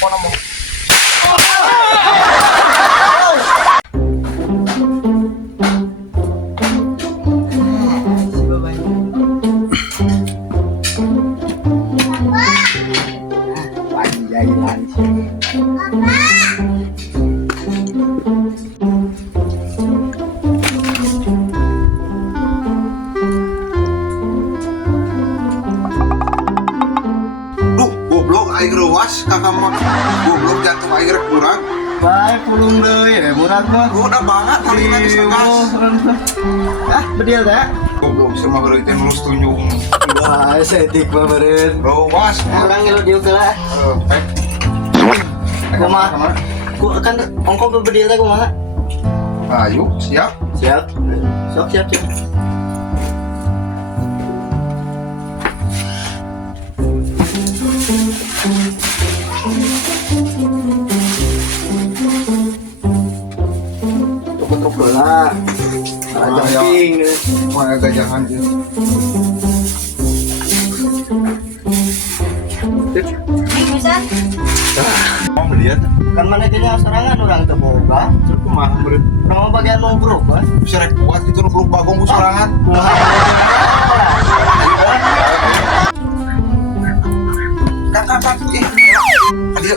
Mana mau? Duh, goblok air ruas kakak mah. Goblok jantung air kurang. Baik pulung deui murah mah. Udah banget hari ini geus gas. Bedil teh. Goblok sama hari teh nulus tunjung. Wah, setik mah beureun. Ruas. Urang ngilu dieu heula. Kumaha? Ku kan ongko bedil teh kumaha? Ayo, siap. Siap. Sok siap. Tutup heula. Aja ping. Wah, gajangan dia. Bisa? Mau melihat? Kan mana kayaknya sorangan orang teu boga. Terus kumaha meureun? Nama bagian nubruk kan? Bisa rek kuat itu nu bagong ku sorangan. Kakak dia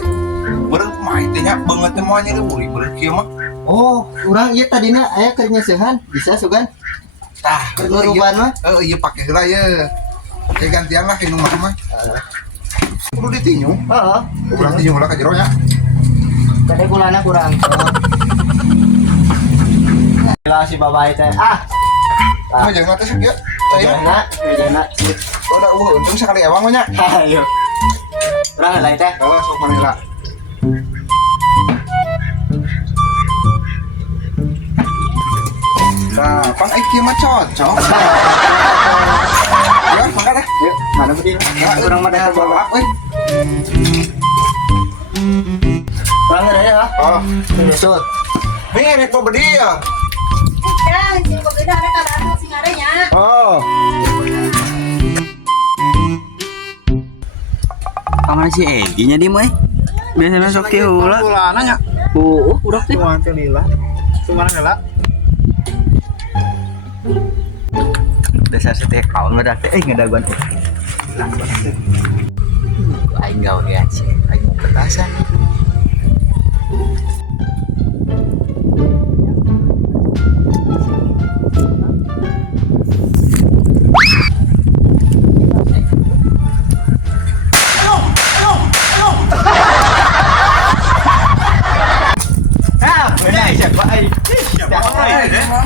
beureun kumaha teh nya beungeut teh moal nyeri uri beureun kieu mah. Oh, urang ieu tadina aya keur nyesehan, bisa sugan? Tah, Keur nuruban mah. iya pake heula ye. Teh gantian lah inu mah mah. Kudu ditinyu. Heeh. Urang tinyu heula ka jero nya. Kade gulana kurang. Gila si babai teh. Mah jangan teh sakit. Teh. Jana. Udah untung sekali ewang mah nya. Ayo. Urang lain teh. Heeh, sok mana heula. Nah, pang iki mah cocok. Ya, makan dah. Yuk, mana bedil? Urang mah dah bawa. Euy. Urang ada ya. Oh, Nyusut. mirip po dia. Ya, sini kok beda ada kadang sing adanya. Oh. Kamana si Egi nya di mah? Biasana sok kieu heula. Kulana nya. Udah teh. Tuan teh lila. Cuman heula. Dasar setek kaon mah dah teh ngadaguan teh. Aing gawe aja. Aing mau petasan.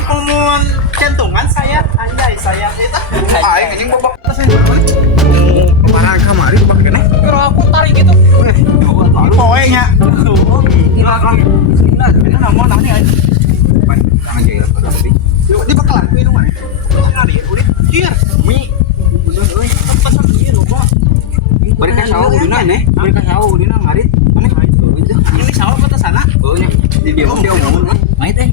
Ngomong jantungan saya, anjay saya itu. Aing anjing babak parang kamari babak kene. Kalau aku tarik gitu. Poe nya. Hilang. Ini nama nanya aja. Tangan jaya pada tapi. Yuk di bakalan itu mana? Nari, udah. Cier. Mi. Bener euy. Pesan ieu loh, Bos. Bari ka sawo udina nih. Bari ka sawo udina ngarit. Mana? Ini sawo ke sana. Oh nya. Di dia ngomong. Main teh.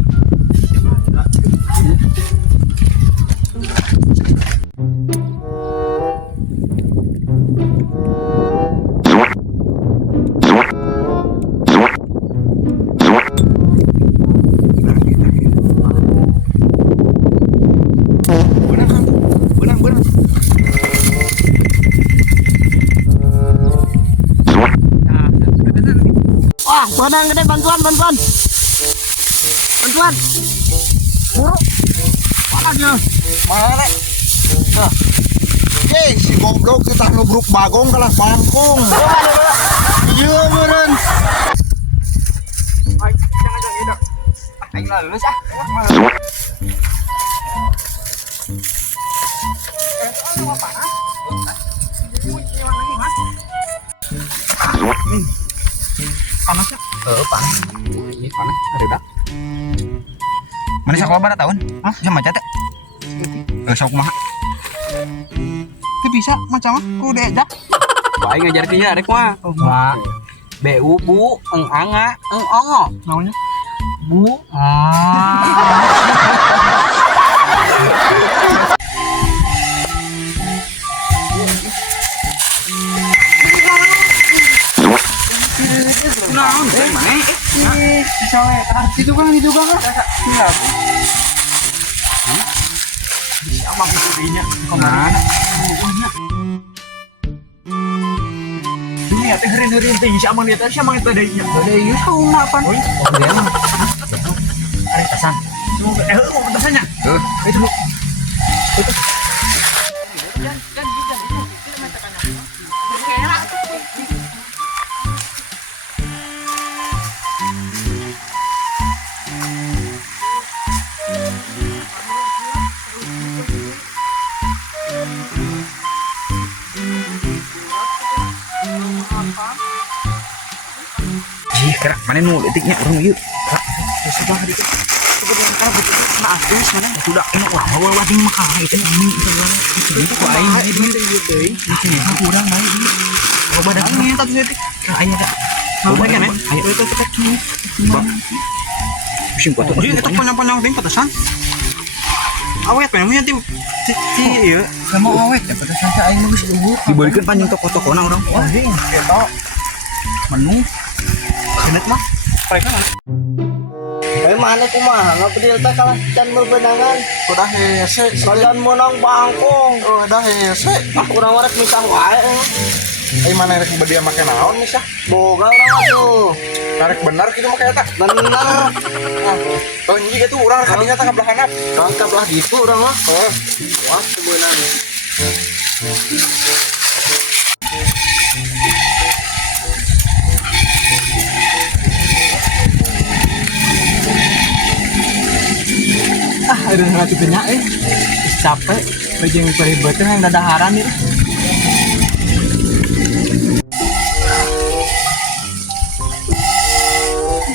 Wah, benang gede bantuan. Bantuan. Buruk. Mana dia? Mana? Nah. Si goblok kita nubruk bagong kalah bangkung. Iya beureun. Aing lalu sah. Panasnya? Panas. Ini panas. Ada tak? Mana sekolah pada tahun? Hah? Bisa macet teh? Sok mah. Itu bisa macam apa? Ku diajak. Baik ngajar kieu rek mah. Wah. BU bu eng anga eng ongo. Namanya Bu. Naon teh mana? Si Soleh, itu kan Iya. Sama itu dinya. Kemana? Dunia teh heureun-heureun teh si Amang eta, si Amang eta deui nya. Ada ieu sauna pan. Oh dia mah. Ari tasan. Semoga mau petasannya. Itu. Ih, kerak mana nu letiknya urang ieu. Sudah hari itu. Kemudian kan betul maaf guys mana sudah ini wah wading mah itu ini Itu ku aing bae di teuing. Ini kurang bae di. Loba da ini tadi detik. Ka aya da. Loba kan? Ayo Itu kita cuma. pusing gua tuh. Jadi itu panjang-panjang ting petasan. Awet memangnya ti ieu. Sama awet ya pada saat aing mah geus eueuh. Dibalikin panjang toko-tokona urang. Anjing, eta menu. Senet mah. Mereka mana? Mana kumaha ngabdil teh kalah can bebenangan. Udah hese. Kalian menang bangkong. Udah hese. Urang warek misah wae. Mana rek bedia make naon misah? Boga urang atuh. Karek benar gitu make eta. Bener. Oh ini gitu urang kadinya teh kabelah handap. Rangkap lah gitu urang mah. Wah, sebenarnya. Aduh nanti banyak capek bajeng peribatan yang dadaharan itu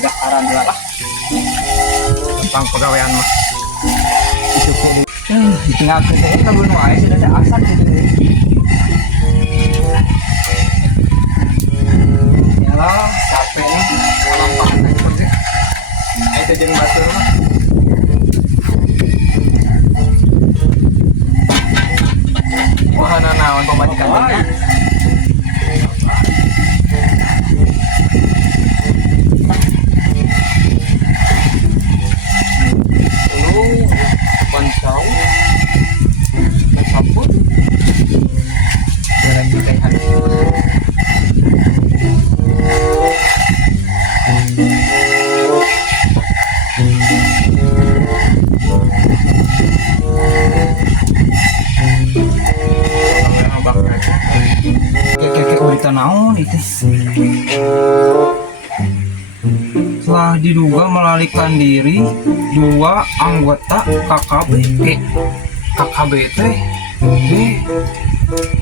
dadaharan dulu lah tentang pegawaian mah itu di tengah saya kan belum wae sudah ada asap gitu ya lah capek nih alam panas seperti itu jeung batur mah wahana naon pemajikan lu pancau sabut jalan tehan kayak berita naon itu telah diduga melarikan diri dua anggota KKBT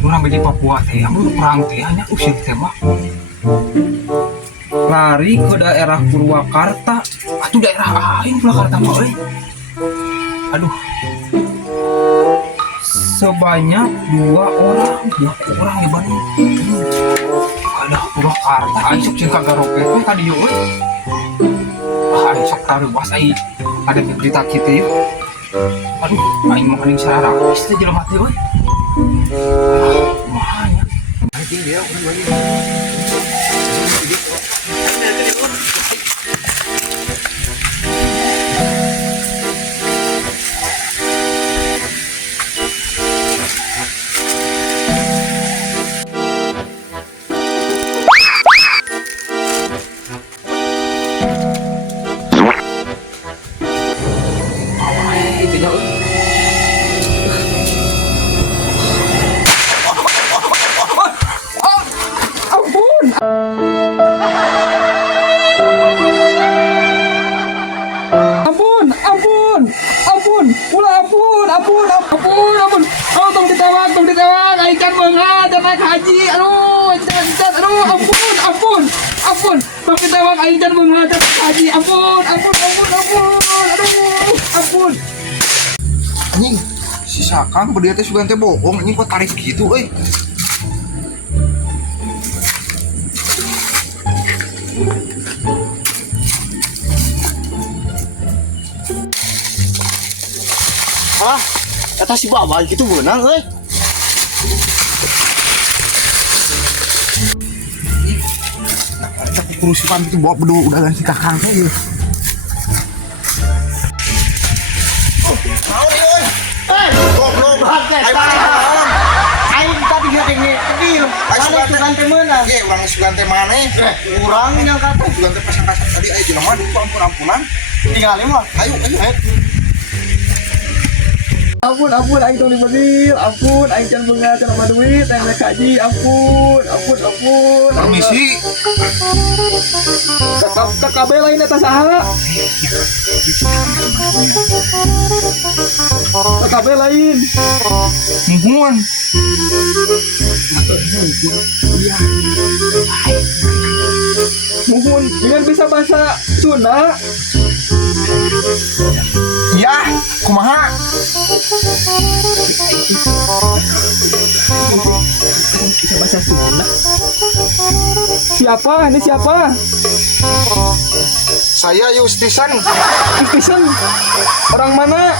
urang biji Papua teh amun perang teh hanya usir tembak lari ke daerah Purwakarta atuh daerah lain Purwakarta mah euy aduh sebanyak dua orang di Bandung ada Purwakarta aing sok cing kagaroke teh ka dieu euy aing sok taruas aing ada berita kitu yeuh aduh aing mah geuning sarara geus teh jelema teh euy mahanya Anjing dia udah ampun tong ditewak aing can beungat can naik haji aduh ampun tong ditewak aing can beungat can naik haji ampun aduh anjing si Sakang bedia teh sugan teh bohong anjing kok tarik gitu euy. Hah? Kata si Babal gitu beunang euy. kerusuhan itu bawa berdua udah ganti kakang aja. Mau nih, oi. Goblok. Ayo malam. Aing tadi dia dengi kecil. Mana sugan teh meunang? Ye, urang sugan teh maneh. Urang yang kata Sugan teh pasang-pasang tadi ayo jelema di ampun-ampunan. tinggalin mah. Ayo. Ampun, aing tong dibagil. Ampun, aing can beunga can sama duit, aing rek haji. Ampun. Permisi. KKB lain eta saha? KKB lain. Muhun. Muhun, dengan bisa bahasa Sunda. Ya, kumaha? Bisa bahasa Sunda. Siapa? Ini siapa? Saya Yustisan. Istisan. Orang mana?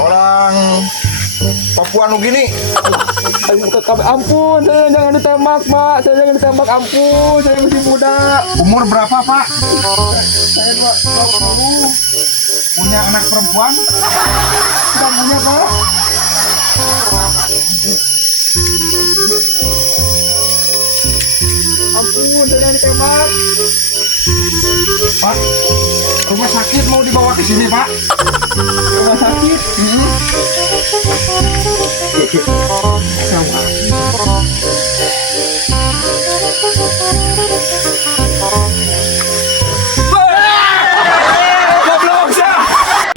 Orang Papua Nugini. Ampun, saya jangan ditembak, Pak. Saya jangan ditembak, ampun. Saya masih muda. Umur berapa, Pak? Saya 20. Punya anak perempuan? Tidak punya, Pak. Ampun, saya jangan ditembak. Pak, rumah sakit mau dibawa ke sini, Pak? Rumah sakit.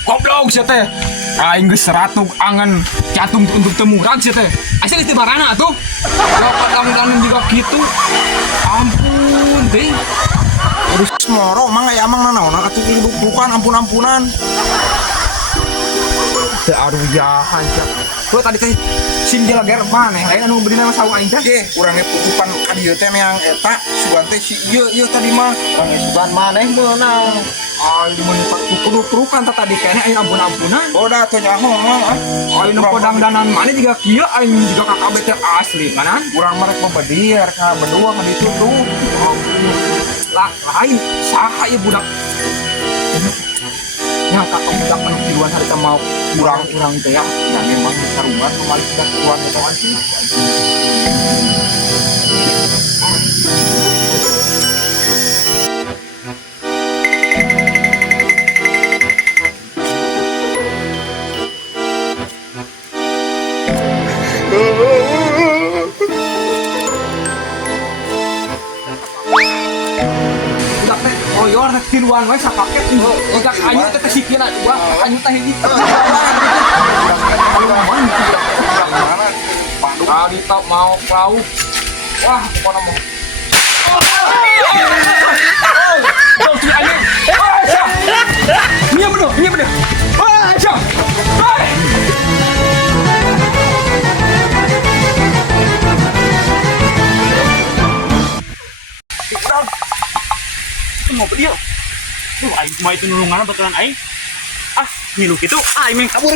Goblok sia teh. Aing geus seratuk angan catung untuk temurag sia teh. Asa geus tibarana atuh. Dapat angdan juga kitu. Ampun teh. Urus moro mang aya amang nanaon atuh bukan ampun-ampunan. Teu arujahan sia. Lu tadi teh singgil ger maneh lain anu beudina mah sawu aing teh. Ge, urang ge putupan ka dieu teh yang eta sugan teh si ieu tadi mah. Urang sugan maneh meunang. Aing mun kudu-kudukan tadi kene aing ampun-ampunan. Boda teh nyaho mah. Aing nu podang-danan maneh juga kieu aing juga KKB teh asli kanan. Urang mah rek membediar ka berdua ka ditu tuh. Lah lain saha ieu budak. Ya kakak budak anu tiluan harita mau urang teh ya. Yang emang di rumah kemarin sudah keluar ke sih. Budak teh oyor rek tiluan we sapaket budak ayu teh sikina dua ayu teh hiji. Tadi tak mau lauk. Wah, pokoknya mau. Oh, si anjing. Ini bener. Wah, siap. Mau dia. Tuh, aing cuma itu nulungan bakalan aing. Ah, ngilu gitu. Aing kabur.